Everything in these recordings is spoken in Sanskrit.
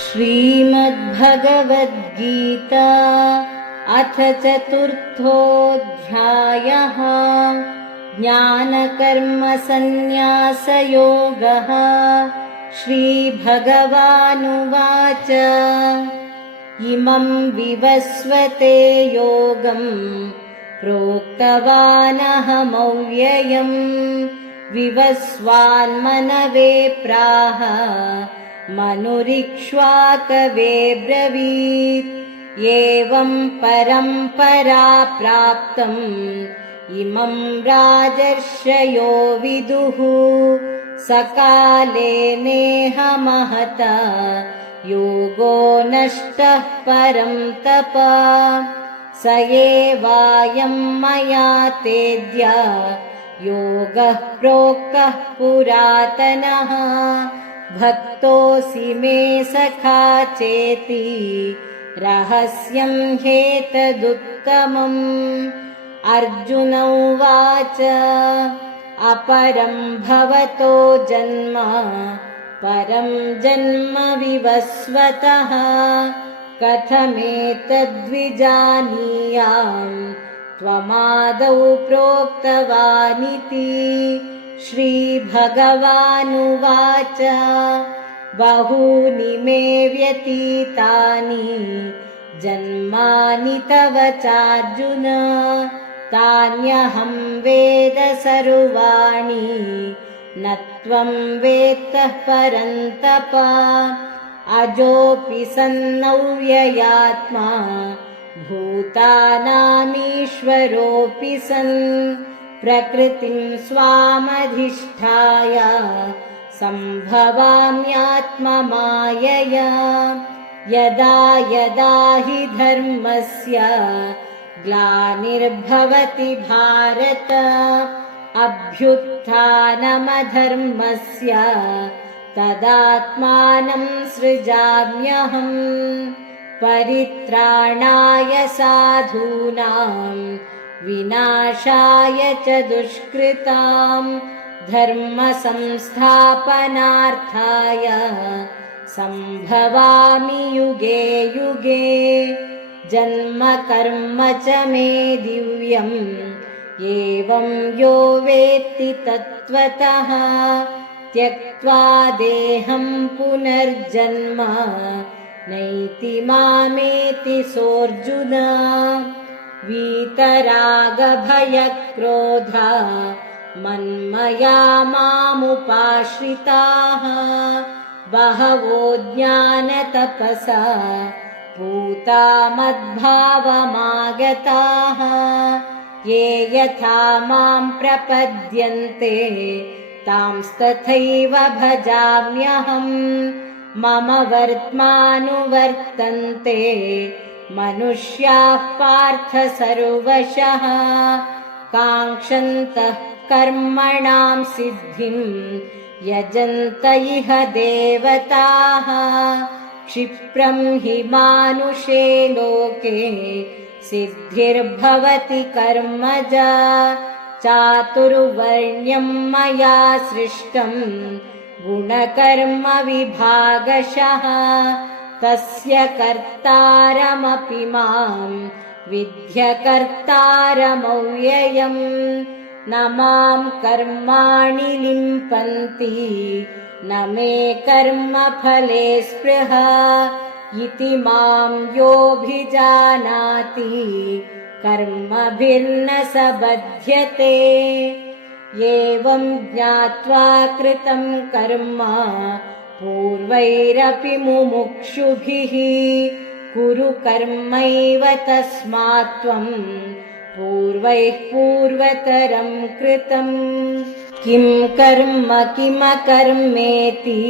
श्रीमद्भगवद्गीता अथ चतुर्थोऽध्यायः ज्ञानकर्मसन्न्यासयोगः श्रीभगवानुवाच। इमं विवस्वते योगम् प्रोक्तवानहमव्ययम् विवस्वान्मनवे प्राह मनुरिक्ष्वाकवे ब्रवीत्। एवं परम्परा प्राप्तम्। इमं राजर्षयो विदुः। सकाले नेह महता योगो नष्टः परं तप। स एवायं मया तेद्य। योगः प्रोक्तः पुरातनः भक्तोऽसि मे सखा चेति रहस्यं ह्येतदुत्तमम् अर्जुन उवाच अपरं भवतो जन्म परं जन्म विवस्वतः। कथमेतद्विजानीयाम् त्वमादौ प्रोक्तवानिति श्रीभगवानुवाच। बहूनि मे व्यतीतानि जन्मानि तव चार्जुन। तान्यहं वेद सर्वाणि न त्वं वेत्तः परन्तप। अजोऽपि सन्नव्ययात्मा भूतानामीश्वरोऽपि सन् प्रकृतिं स्वामधिष्ठाय सम्भवाम्यात्ममायया। यदा यदा हि धर्मस्य ग्लानिर्भवति भारत अभ्युत्थानमधर्मस्य तदात्मानं सृजाम्यहम् परित्राणाय साधूनां विनाशाय च दुष्कृताम् धर्मसंस्थापनार्थाय सम्भवामि युगे युगे। जन्म कर्म च मे दिव्यम् एवं यो वेत्ति तत्त्वतः। त्यक्त्वा देहं पुनर्जन्म नैति मामेति सोऽर्जुन वीतरागभयक्रोधा मन्मया मामुपाश्रिताः। बहवो ज्ञानतपसा पूता मद्भावमागताः। ये यथा मां प्रपद्यन्ते तांस्तथैव भजाम्यहम्। मम वर्त्मानुवर्तन्ते मनुष्याः पार्थ सर्वशः। काङ्क्षन्तः कर्मणां सिद्धिं यजन्त इह देवताः। क्षिप्रं हि मानुषे लोके सिद्धिर्भवति कर्मजा। चातुर्वर्ण्यं मया सृष्टम् गुणकर्मविभागशः तस्य कर्तारमपि मां विध्यकर्तारमव्ययम्। न मां कर्माणि लिम्पन्ति न मे कर्मफले स्पृहा। इति मां योऽभिजानाति कर्मभिर्न स बध्यते। एवं ज्ञात्वा कृतं कर्म पूर्वैरपि मुमुक्षुभिः कुरु कर्मैव तस्मात् त्वं पूर्वैः पूर्वतरं कृतम्। किं कर्म किमकर्मेति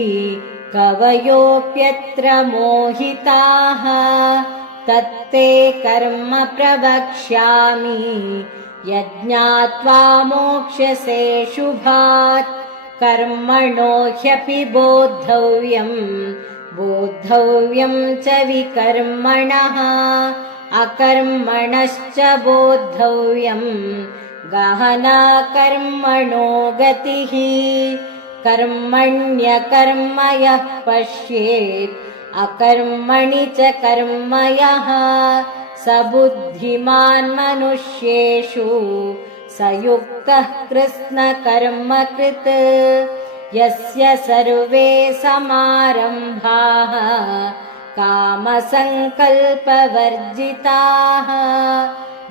कवयोऽप्यत्र मोहिताः। तत्ते कर्म प्रवक्ष्यामि यज्ञात्वा मोक्ष्यसे शुभात् कर्मणो ह्यपि बोद्धव्यम् बोद्धव्यं च विकर्मणः अकर्मणश्च बोद्धव्यम् गहना कर्मणो गतिः कर्मण्यकर्म यः पश्येत्। अकर्मणि च कर्म यः स बुद्धिमान् मनुष्येषु स युक्तः कृत्स्नकर्मकृत् यस्य सर्वे समारम्भाः कामसङ्कल्पवर्जिताः।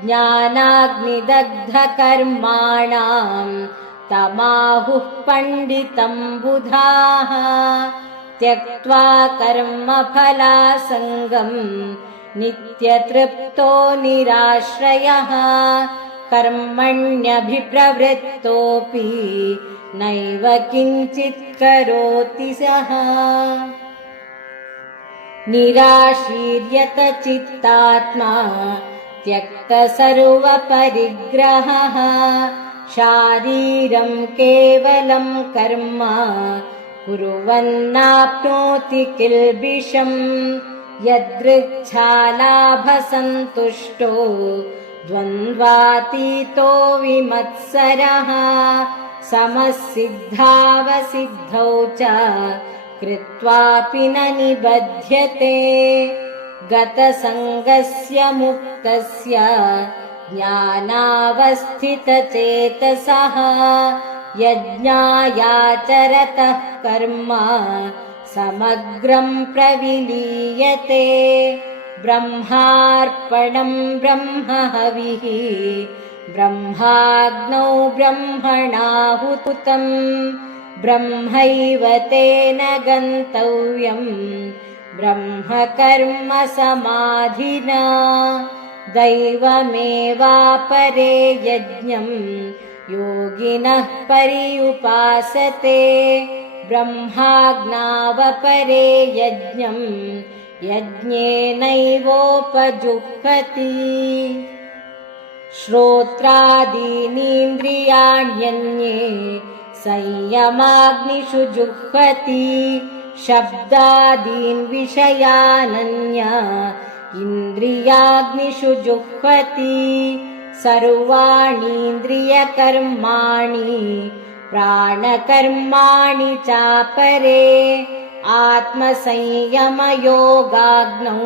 ज्ञानाग्निदग्धकर्माणाम् तमाहुः पण्डितम् बुधाः। त्यक्त्वा कर्मफलासङ्गम् नित्यतृप्तो निराश्रयः कर्मण्यभिप्रवृत्तोऽपि नैव किञ्चित् करोति सः। निराशीर्यत चित्तात्मा त्यक्त सर्वपरिग्रहः। शारीरं केवलं कर्म कुर्वन्नाप्नोति किल्बिषम्। यदृच्छालाभसन्तुष्टो द्वन्द्वातीतो विमत्सरः समसिद्धावसिद्धौ च कृत्वापि न निबध्यते। गतसङ्गस्य मुक्तस्य ज्ञानावस्थितचेतसः यज्ञायाचरतः कर्म समग्रं प्रविलीयते ब्रह्मार्पणम् ब्रह्महविः ब्रह्माग्नौ ब्रह्मणाहुतम् ब्रह्मैव तेन गन्तव्यम् ब्रह्मकर्म समाधिना दैवमेवापरे यज्ञम् योगिनः पर्युपासते ब्रह्माज्ञावपरे यज्ञम् यज्ञेनैवोपजुह्वति श्रोत्रादीनीन्द्रियाण्यन्ये संयमाग्निषु जुह्वति। शब्दादीन् विषयानन्या इन्द्रियाग्निषु जुह्वति। सर्वाणीन्द्रियकर्माणि प्राणकर्माणि चापरे आत्मसंयमयोगाग्नौ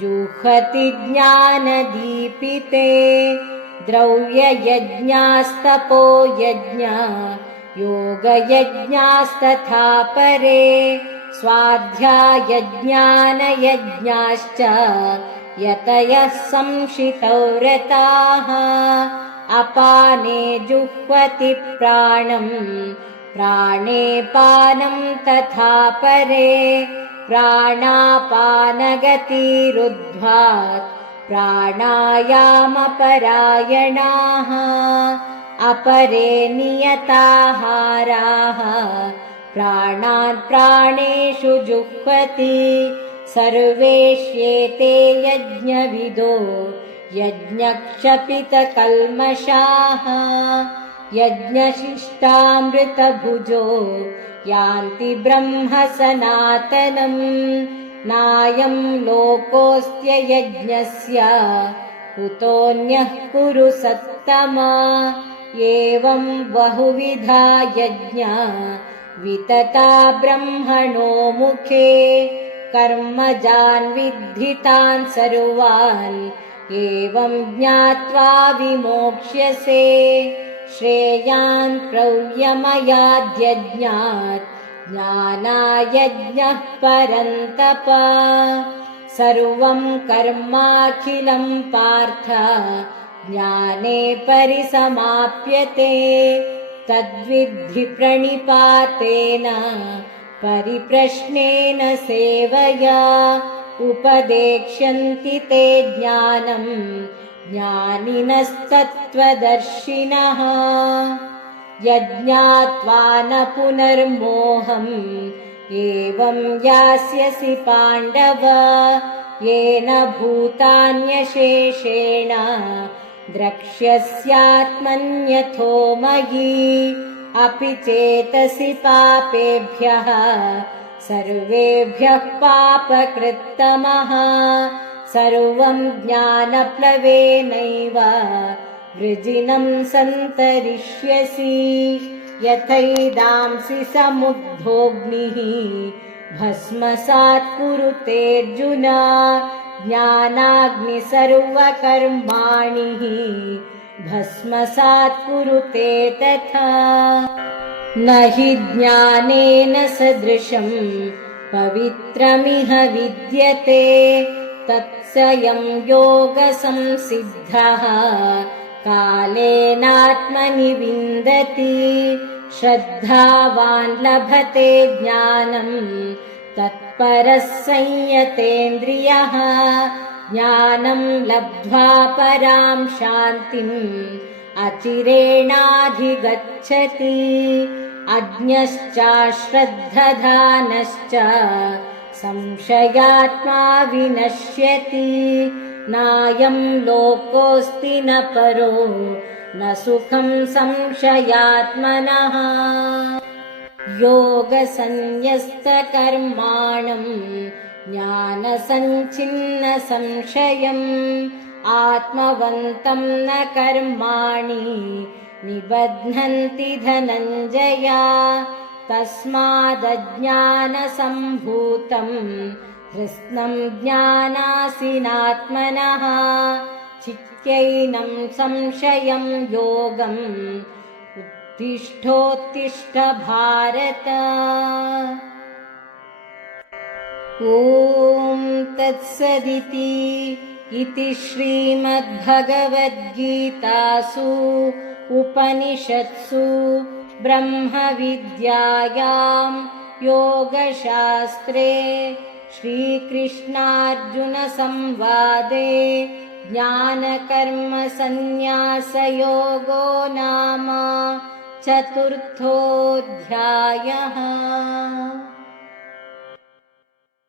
जुह्वति ज्ञानदीपिते द्रव्ययज्ञास्तपो यज्ञा योगयज्ञास्तथा परे स्वाध्यायज्ञानयज्ञाश्च यतयः संशितौ रताः अपाने जुह्वति प्राणम् प्राणे पानं तथा परे प्राणापानगतिरुद्ध्वात् प्राणायामपरायणाः अपरे नियताहाराः। प्राणान् प्राणेषु जुह्वति सर्वेष्येते यज्ञविदो यज्ञक्षपितकल्मषाः यज्ञशिष्टामृतभुजो यान्ति ब्रह्म सनातनम् नायं लोकोऽस्त्ययज्ञस्य कुतोऽन्यः कुरु सत्तमा। एवं बहुविधा यज्ञा वितता ब्रह्मणो मुखे। कर्मजान् विद्धितान् सर्वान् एवं ज्ञात्वा विमोक्ष्यसे श्रेयान् प्रव्यमयाद्यज्ञात् ज्ञानायज्ञः परन्तप। सर्वं कर्माखिलं पार्थ ज्ञाने परिसमाप्यते तद्विद्धि प्रणिपातेन परिप्रश्नेन सेवया उपदेक्ष्यन्ति ते ज्ञानम् ज्ञानिनस्तत्त्वदर्शिनः। यज्ञात्वा न पुनर्मोहम् एवं यास्यसि पाण्डव। येन भूतान्यशेषेण द्रक्ष्यस्यात्मन्यथो मयि। अपि चेतसि पापेभ्यः सर्वेभ्यः पापकृत्तमः सर्वं ज्ञानप्लवेनैव वृजिनं सन्तरिष्यसि। यथैदांसि समुद्भोग्निः भस्मसात् कुरुतेऽर्जुन ज्ञानाग्नि सर्वकर्माणि भस्मसात् कुरुते तथा। न हि ज्ञानेन सदृशम् पवित्रमिह विद्यते तत्स्वयं योगसंसिद्धः। कालेनात्मनि विन्दति। श्रद्धावान् लभते ज्ञानम् तत्परः संयतेन्द्रियः। ज्ञानं लब्ध्वा परां शान्तिम्। अचिरेणाधिगच्छति। अज्ञश्चाश्रद्धधानश्च संशयात्मा विनश्यति। नायं लोकोऽस्ति न परो न सुखं संशयात्मनः। योगसन्न्यस्तकर्माणम् ज्ञानसञ्छिन्नसंशयम्। आत्मवन्तं न कर्माणि निबध्नन्ति धनञ्जया तस्मादज्ञानसम्भूतम् कृत्स्नं ज्ञानासिनात्मनः चित्यैनं संशयं योगम् उत्तिष्ठोत्तिष्ठ भारत ॐ तत्सदिति इति श्रीमद्भगवद्गीतासु उपनिषत्सु ब्रह्मविद्यायां योगशास्त्रे श्रीकृष्णार्जुनसंवादे ज्ञानकर्मसन्न्यासयोगो नाम चतुर्थोऽध्यायः